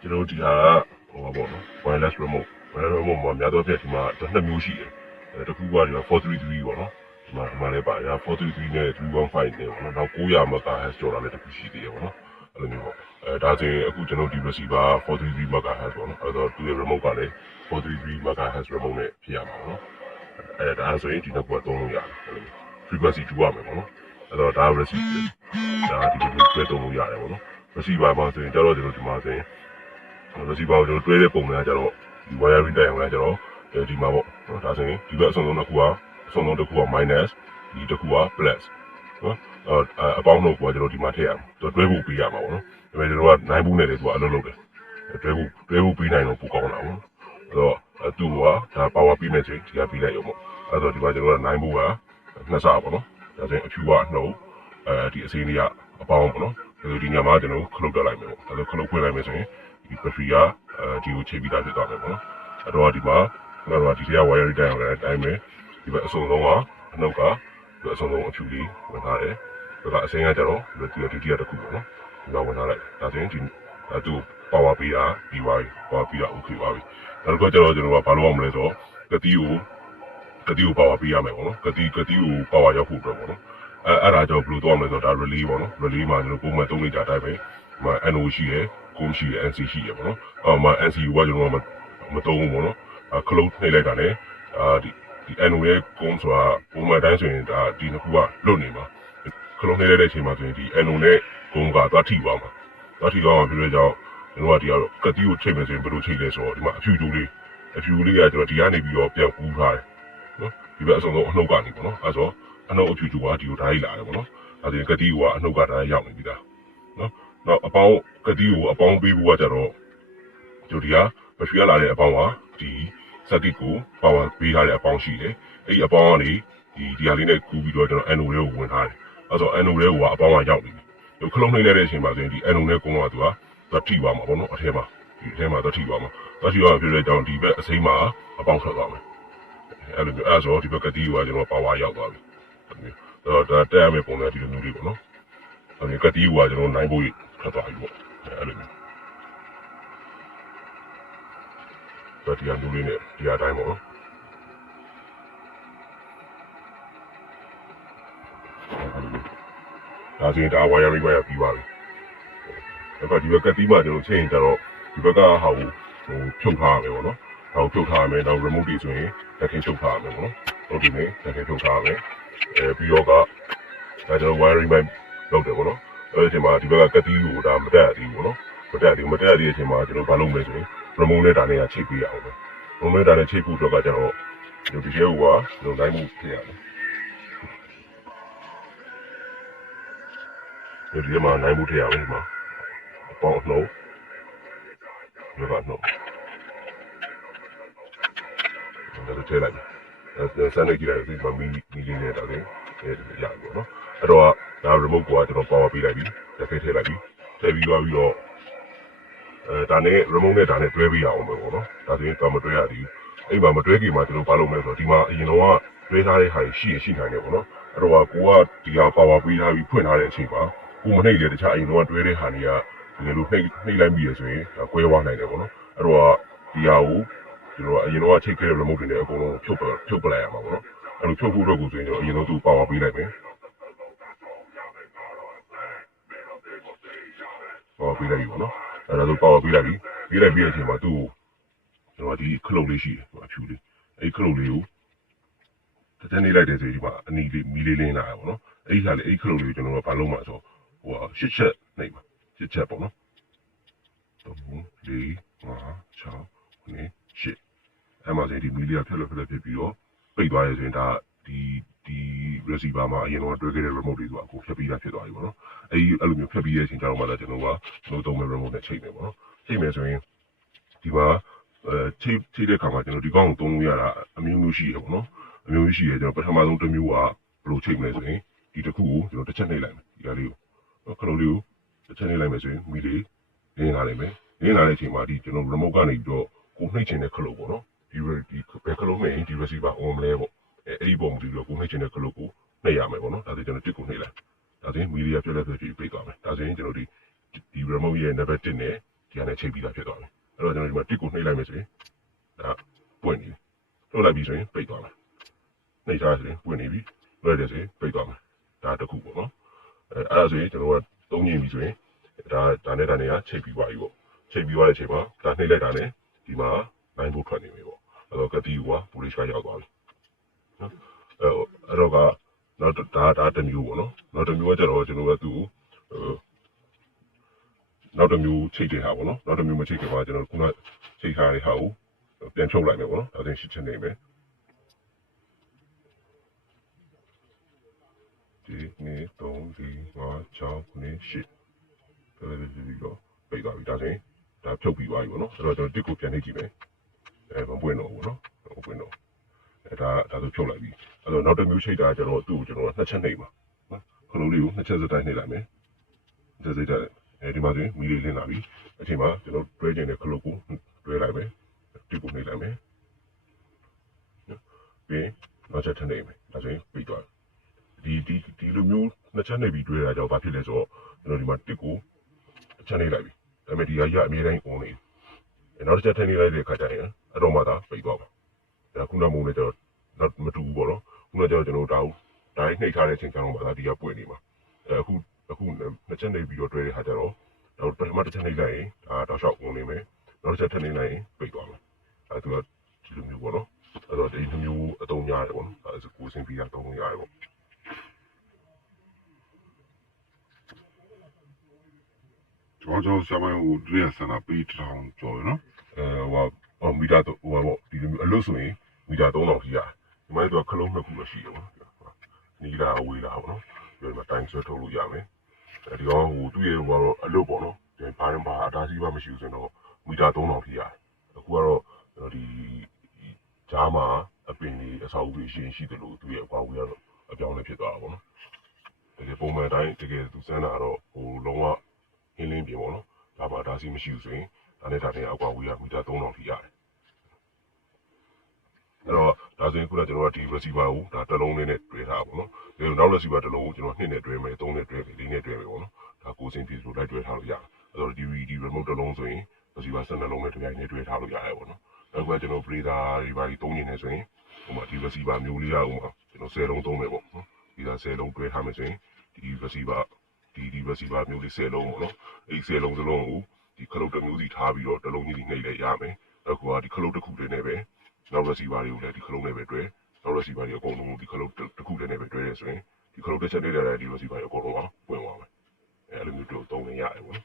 ကျွန်တော်ဒီဟာဟိုပါပေါ့နော် wireless remote မှာများသောအားဖြင့်ဒီမှာနှစ်မျိုးရှိတယ်တစ်ခုကဒီမှာ433ပေါ့နော်ဒီမှာလည်းပါရ433နဲ့315နဲ့ပေါ့နော်နောက်900 MHz ကျော်လာတဲ့တစ်ခုရှိသေးတယ်ပေါ့နော်အဲ့လိုမျိုးပေါ့ဒါဆိုရင်အခုကျွန်တော်ဒီ receiver 433 MHz ပေါ့နော်အဲ့တော့သူရဲ့ remote ကလည်း433 MHz remote နဲ့ဖြစ်ရမှာပေါ့နော်ဒါဆိုရင်ဒီနှစ်ခုကသုံးလို့ရတယ်အဲ့လို frequency တူရမယ်ပေါ့နော်အဲ့တော့ဒါ receiver ဒါဒီလိုမျိုးပဲသုံးလို့ရတယ်ပေါ့နော် receiver မှာဆိုရင်ကျတော့ကျွန်တော်ဒီမှာဆိုရင်receiver ကိုကျွန်တော်တွဲတဲ့ပုံစံကကျတော့ဒီ wiring တိုင်အောင်လဲကျတော့ဒီမှာပေါ့နော်ဒါဆိုရင်ဒီဘက်အစုံဆုံးတစ်ခုကအစုံဆုံးတစ်ခုက minus ဒီတစ်ခုက plus နော်အပေါင်းတို့ကကျွန်တော်ဒီမှာထည့်ရမှာတွဲဖို့ပေးရမှာပေါ့နော်ဒါပေမဲ့ကျွန်တော်က9ဘူးနဲ့လေသူကအလုပ်လုပ်တယ်တွဲဖို့ပေးနိုင်တော့ပိုကောင်းတာပေါ့နော်အဲ့တော့သူကဒါ power ပေးမယ်ဆိုရင်ဒီကပေးလိုက်ရုံပေါ့အဲ့တော့ဒီမှာကျွန်တော်က9ဘူးကနှစ်ဆပေါ့နော်ဒါဆိုရင်အဖြူကနှုတ်ဒီအစိမ်းလေးကအပေါင်းပေါ့နော်ဒီညမှာကျွန်တော်ခလုတ်တက်လိုက်မယ်ပေါ့ဒါဆိုခလုတ်ဖွင့်လိုက်မယ်ဆိုရင်ဒီ battery ကဒီကိုချိန်ပြီးသားဖြစ်သွားမယ်ပေါ့နော်အဲ့တော့ဒီမှာတော့ဒီထဲက wire တိုင်အောင်လည်းအတိုင်းပဲဒီဘက်အစုံဆုံးကအနှုတ်ကအစုံဆုံးအဖြူလေးဝင်ထားတယ်ဒါကအစိမ်းကကျတော့ဒီတစ်ခုပေါ့နော်ဒီမှာဝင်ထားလိုက်ဒါဆိုရင်ဒီသူ power ပေးတာပြီးသွားပြီ power ပေးတာ okay ပါပြီနောက်တစ်ခါကျတော့ကျွန်တော်ကဘာလုပ်အောင်မလဲဆိုတော့ကတိကို power ပေးရမယ်ပေါ့နော်ကတိကို power ရောက်ဖို့အတွက်ပေါ့နော်အဲ့ဒါကြောင့်ဘယ်လိုသွားမလဲဆိုတော့ဒါ relay ပေါ့နော် relay မှာကျွန်တော်ပုံမှန်3လိပ်ကြာတိုင်းပဲဒီမှာ NO ရှိတယ်ကိုရှိတယ် NC ရှိတယ်ပေါ့နော်မှာ NCU ကကျွန်တော်မသုံးဘူးပေါ့နော်ခလုတ်နှိပ်လိုက်တာ ਨੇ ဒီ NO ရဲ့ကုန်းဆိုတာပုံမှန်တိုင်းဆိုရင်ဒါဒီနှစ်ခုကလွတ်နေမှာခလုတ်နှိပ်လိုက်တဲ့အချိန်မှာဆိုရင်ဒီ NO နဲ့ကုန်းကသွားထိသွားမှာဖြစ်တဲ့ကြောင့်ကျွန်တော်ကဒီကတော့ကတိကိုချိန်မယ်ဆိုရင်ဘယ်လိုချိန်လဲဆိုတော့ဒီမှာအဖြူကကျွန်တော်ဒီကနေပြီးတော့ပြန်ကူးထားတယ်နော်ဒီဘက်အစုံဆုံးအနှုတ်ကနေပေါ့နော်အဲဆိုအနှုတ်အဖြူကဒီကိုဓာတ်ရိုက်လာတယ်ပေါ့နော်အဲဒါကတိကအနှုတ်ကဓာတ်ရောက်နေပြီလားနော်နောက်အပေါင်းကတိကိုအပေါင်းပေးဖို့ကကြတော့ဒီကမရွှေရလာတဲ့အပေါင်းကဒီစက်ကစ်ကိုပါဝါပေးထားတဲ့အပေါင်းရှိတယ်အဲ့ဒီအပေါင်းကနေဒီဟာလေးနဲ့ကူးပြီးတော့ကျွန်တော် NO လေးကိုဝင်ထားတယ်အဲဆို NO လေးကအပေါင်းကရောက်နေပြီဒီခလုံးနှိမ့်လိုက်တဲ့အချိန်မှာဆိုရင်ဒီ NO နဲ့ကုန်းကသူကသွားထိသွားမှာပေါ့နော်အထဲမှာသွားထိသွားမှာဖြစ်တဲ့ကြောင့်ဒီဘက်အစိမ်းမှာအပေါင်းထွက်သွားမယ်အဲ့လိုမျိုးအဲဆိုဒီဘက်ကတိကကျွန်တော်ပါဝါရောက်သွားပြီအဲ့တော့ဒါတက်ရမယ့်ပုံစံဒီလိုမျိုးလေးပေါ့နော်အဲ့ဒီကတိကကျွန်တော်နိုင်ဖို့ထွက်သွားပြီပေါ့အဲ့လိုမျိုးတော့ဒီအမျိုးလေးနဲ့ဒီအတိုင်းပေါ့နော်ဒါဆိုရင်ဒါ wire ပြီးပါပြီအဲ့တော့ဒီဘက်ကတိမှကျွန်တော်ချိန်ကြတော့ဒီဘက်ကဟာကိုဖြုတ်ထားရမယ်ပေါ့နော်ဟာကိုဖြုတ်ထားရမယ်နောက် remote တွေဆိုရင်တက်ခင်းဖြုတ်ထားရမယ်ပေါ့နော်ဟုတ်ပြီလေတက်ခင်းဖြုတ်ထားရမယ်ပြီးတော့ကဒါကျွန်တော် wiring ပဲလုပ်တယ်ပေါ့နော်အဲ့ဒီအချိန်မှာဒီဘက်ကကတိကိုဒါမတက်ရသေးဘူးပေါ့နော်မတက်ရသေးတဲ့အချိန်မှာကျွန်တော်ဘာလုပ်မလဲဆိုရင် remote နဲ့ဒါနဲ့ချိတ်ပေးရအောင်ပဲ remote ဒါနဲ့ချိတ်ဖို့အတွက်ကကျတော့ဒီရဲကလုံတိုင်းမှုဖြစ်ရတယ်ဒီမှာနိုင်မှုထည့်ရအောင်ဒီမှာအပေါင်းနှုတ်ဒီကနှုတ်ဒါထည့်လိုက်စမ်းနေကြည့်လိုက်ဒီမှာမီလေးနဲ့ဒါလေးရပြီပေါ့နော်အဲ့တော့ဒါ remote ကကျွန်တော် power ပေးလိုက်ပြီတစ်ခါထည့်လိုက်ပြီထည့်ပြီးသွားပြီးတော့ဒါနဲ့ remote နဲ့ဒါနဲ့တွဲပေးရအောင်ပဲပေါ့နော်ဒါဆိုရင်တော့မတွဲရသေးဘူးအဲ့မှာမတွဲခင်မှာကျွန်တော်ဘာလုပ်မလဲဆိုတော့ဒီမှာအရင်တော့တွဲထားတဲ့ဟာရှိနိုင်တယ်ပေါ့နော်အဲ့တော့ကိုကဒီဟာ power ပေးထားပြီးဖွင့်ထားတဲ့အချိန်မှာကိုမနှိပ်လေတခြားအရင်တော့တွဲတဲ့ဟာတွေကဒီလိုနှိပ်လိုက်ပြီးရဆိုရင်ကွဲသွားနိုင်တယ်ပေါ့နော်အဲ့တော့ဒီဟာကိုကျွန်တော်အရင်တော့ချိတ်ခဲ့တဲ့ remote တွေနဲ့အကုန်လုံးဖြုတ်ပလိုက်ရမှာပေါ့နော်အဲ့လိုဖြုတ်ဖို့အတွက်ကိုဆိုရင်ကျွန်တော်အရင်ဆုံးသူ power ပေးလိုက်မယ်power ပေးလိုက်ပြီပေါ့နော်အဲ့ဒါဆို power ပေးလိုက်ပြီးတဲ့အချိန်မှာသူ့ကိုကျွန်တော်ဒီခလုတ်လေးရှိတယ်အဖြူလေးအဲ့ခလုတ်လေးကိုတန်းနေလိုက်တယ်ဆိုဒီမှာအနီလေးမီလေးလင်းလာတယ်ပေါ့နော်အဲ့ခါလေးအဲ့ခလုတ်လေးကိုကျွန်တော်ကဘာလုပ်မှာဆိုဟိုရှစ်ချက်နေပါရှစ်ချက်ပေါ့နော်3 4 5 6 9 10အဲ့မှာဆိုဒီမီလေးကဖြတ်လို့ဖြစ်ပြီးတော့ပိတ်သွားရဆိုရင်ဒါဒီ receiver မှာအရင်တော့တွဲခဲ့တဲ့ remote တွေကအကုန်ဖြတ်ပြီးသားဖြစ်သွားပြီပေါ့နော်အဲ့လိုမျိုးဖြတ်ပြီးတဲ့အချိန်ကျတော့မှလည်းကျွန်တော်သုံးမဲ့ remote နဲ့ချိန်မယ်ပေါ့နော်ချိန်မယ်ဆိုရင်ဒီမှာချိန်တဲ့အခါမှာကျွန်တော်ဒီကောင်းကိုသုံးလို့ရတာအမျိုးမျိုးရှိရပေါ့နော်အမျိုးမျိုးရှိရကျွန်တော်ပထမဆုံးတစ်မျိုးကဘယ်လိုချိန်မလဲဆိုရင်ဒီတစ်ခုကိုကျွန်တော်တစ်ချက်နှိပ်လိုက်မယ်ဒီဟာလေးကိုခလုံးလေးကိုတစ်ချက်နှိပ်လိုက်မယ်ဆိုရင်မီလေးရင်းလာနိုင်မယ်ရင်းလာတဲ့အချိန်မှာဒီကျွန်တော် remote ကနေပြီးတော့ကိုနှိပ်ချင်တဲ့ခလုံးပေါ့နော်ဒီဘယ်ခလုံးနဲ့ဒီ receiver on မလဲပေါ့အဲ့ဒီပုံပြီးတော့ကိုနှိပ်ချင်တဲ့ခလုံးကိုနှိပ်ရမယ်ပေါ့နော်ဒါဆိုကျွန်တော်တစ်ကိုနှိပ်လိုက်ဒါဆိုရင်မီလေးကပြက်လက်ပြက်ပြီးပိတ်သွားမယ်ဒါဆိုရင်ကျွန်တော်ဒီ remote ရဲ့ number 1နဲ့ ဒီကနေချိန်ပြီးသားဖြစ်သွားပြီအဲ့တော့ကျွန်တော်ဒီမှာတစ်ကိုနှိပ်လိုက်မယ်ဆိုရင်ဒါပွင့်နေပြီလှုပ်လိုက်ပြီဆိုရင်ပိတ်သွားမယ်နှိပ်ထားဆိုရင်ပွင့်နေပြီလွှဲတယ်ဆိုရင်ပိတ်သွားမယ်ဒါတစ်ခုပေါ့နော်အဲ့ဒါဆိုရင်ကျွန်တော်ကသုံးညင်ပြီဆိုရင်ဒါနဲ့ကချိန်ပြီးသွားပြီပေါ့ချိန်ပြီးသွားတဲ့အချိန်မှာဒါနှိပ်လိုက်တာနဲ့ဒီမှာ9ဖို့ထွက်နေပြီပေါ့အဲ့တော့ကတိကပူလေးချရောက်သွားပြီနော်အဲ့တော့ကနောက်ဒါတစ်မျိုးပေါ့နော်နောက်တစ်မျိုးကကျတော့ကျွန်တော်ကသူ့နောက်တစ်မျိုးချိန်တဲ့ဟာပေါ့နော်နောက်တစ်မျိုးမချိန်ခင်မှာကျွန်တော်ခုနချိန်ထားတဲ့ဟာကိုပြန်ဖြုတ်လိုက်မယ်ပေါ့နော်ဒါဆိုရင်ရှင်းချင်နေမယ်ဒီနေ့3 4 5 6 9 10ဒါလည်းဒီတော့ပိတ်သွားပြီဒါဆိုရင်ဒါဖြုတ်ပြီးသွားပြီပေါ့နော်အဲ့တော့ကျွန်တော်တစ်ကိုပြန်နှိပ်ကြည့်မယ်မပွင့်တော့ဘူးနော်မပွင့်တော့ဒါဆိုဖြုတ်လိုက်ပြီအဲ့တော့နောက်တစ်မျိုးချိန်တာကျတော့သူ့ကိုကျွန်တော်နှစ်ချက်နှိပ်ပါနော်ခလုံးလေးကိုနှစ်ချက်စတိုင်းနှိပ်လိုက်မယ်တစ်စိတ်တဲ့ဒီမှာဆိုရင်မီလေးလင်းလာပြီအချိန်မှာကျွန်တော်တွဲကျင်တဲ့ခလုံးကိုတွဲလိုက်မယ်တစ်ကိုနှိပ်လိုက်မယ်ပြီးနောက်ချက်ထပ်နှိပ်မယ်ဒါဆိုရင်ပြီးသွားဒီလိုမျိုးနှစ်ချက်နှိပ်ပြီးတွဲတာကြောင့်ဘာဖြစ်လဲဆိုတော့ကျွန်တော်ဒီမှာတစ်ကိုတစ်ချက်နှိပ်လိုက်ပြီဒါပေမဲ့ဒီဟာကြီးအမြဲတမ်း on နေနောက်တစ်ချက်ထပ်နှိပ်လိုက်တဲ့အခါကျရင်အဲ့တော့မှသာပြီးသွားပါဒါခုနမုံနဲ့ကျတော့မတူဘူးပေါ့နော်ခုနကျတော့ကျွန်တော်ဒါနှိပ်ထားတဲ့အချိန်ကျတော့မှဒါဒီကပွင့်နေမှာအခုနှစ်ချက်နှိပ်ပြီးတော့တွဲတဲ့ဟာကျတော့နောက်ပထမတစ်ချက်နှိပ်လိုက်ရင်ဒါတော့ရှောက်ဝင်နေမယ်နောက်တစ်ချက်ထပ်နှိပ်လိုက်ရင်ပိတ်သွားမယ်အဲသူကဒီလိုမျိုးပေါ့နော်အဲ့တော့ဒီလိုမျိုးအသုံးများတယ်ပေါ့နော်အဲဒါကိုစင်ပြီးတာသုံးရတယ်ပေါ့ကျွန်တော်ဆရာမဟိုဒီရဆန္ဒပေးထောင်ကြော်ရနော်ဟိုမီတာဟိုပေါ့ဒီလိုမျိုးအလို့ဆိုရင်မီတာ3000ထိရတယ်ဒီမှာတော့ခလုံးနှစ်ခုပဲရှိတယ်ပေါ့နီးလာအဝေးလာပေါ့နော်ဒီမှာတိုင်းဆွဲထုတ်လို့ရမယ်ဒီကောင်ဟိုသူ့ရဲ့ဟိုကတော့အလို့ပေါ့နော်ဒီဘာအတားစီးပါမရှိဘူးဆိုတော့မီတာ3000ထိရတယ်အခုကတော့ဒီဂျားမှာအပင်ကြီးအဆောက်အဦတွေရှိတယ်လို့သူ့ရဲ့အကွာဝေးကတော့အပြောင်းလဲဖြစ်သွားတာပေါ့နော်တကယ်ပုံမှန်တိုင်းတကယ်သူစမ်းတာတော့ဟိုလုံးဝဟင်းလင်းပြင်ပေါ့နော်ဒါပါဒါစီမရှိဘူးဆိုရင်ဒါနဲ့ဒါနဲ့အကွာဝေးကမီတာ3000ထိရတယ်အဲ့တော့ဒါဆိုရင်ခုနကျွန်တော်ကဒီ receiver ကိုဒါတစ်လုံးလေးနဲ့တွဲထားပါပေါ့နော်ဒီနောက် receiver တစ်လုံးကိုကျွန်တော်2နဲ့တွဲမယ်3နဲ့တွဲမယ်4နဲ့တွဲမယ်ပေါ့နော်ဒါကိုစင်ပြည်လို့လိုက်တွဲထားလို့ရတယ်အဲ့တော့ဒီ remote တစ်လုံးဆိုရင် receiver 12လုံးနဲ့တစ်ပြိုင်တည်းတွဲထားလို့ရတယ်ပေါ့နော်နောက်ကကျွန်တော် breather တွေပါသုံးနေနေဆိုရင်ဟိုမှာဒီ receiver မျိုးလေးရအောင်မှာကျွန်တော်10လုံးသုံးမယ်ပေါ့နော်ဒီက10လုံးတွဲထားမယ်ဆိုရင်ဒီ receiver ဒီ receiver မျိုးလေး10လုံးပေါ့နော်အဲ့10လုံးစလုံးကိုဒီခလုတ်တစ်မျိုးစီထားပြီးတော့တစ်လုံးကြီးနှိပ်လိုက်ရမယ်အခုကဒီခလုတ်တစ်ခုတည်းနဲ့ပဲနောက် receiver တွေကိုလည်းဒီခလုံးနဲ့ပဲတွဲနောက် receiver တွေအကုန်လုံးဒီခလုံးတစ်ခုတည်းနဲ့ပဲတွဲရဲဆိုရင်ဒီခလုံးတစ်ချက်တည်းနဲ့ဒီ receiver တွေအကုန်လုံးကပွင့်သွားမယ်အဲ့လိုမျိုးတို့သုံးနေရတယ်ပေါ့နော်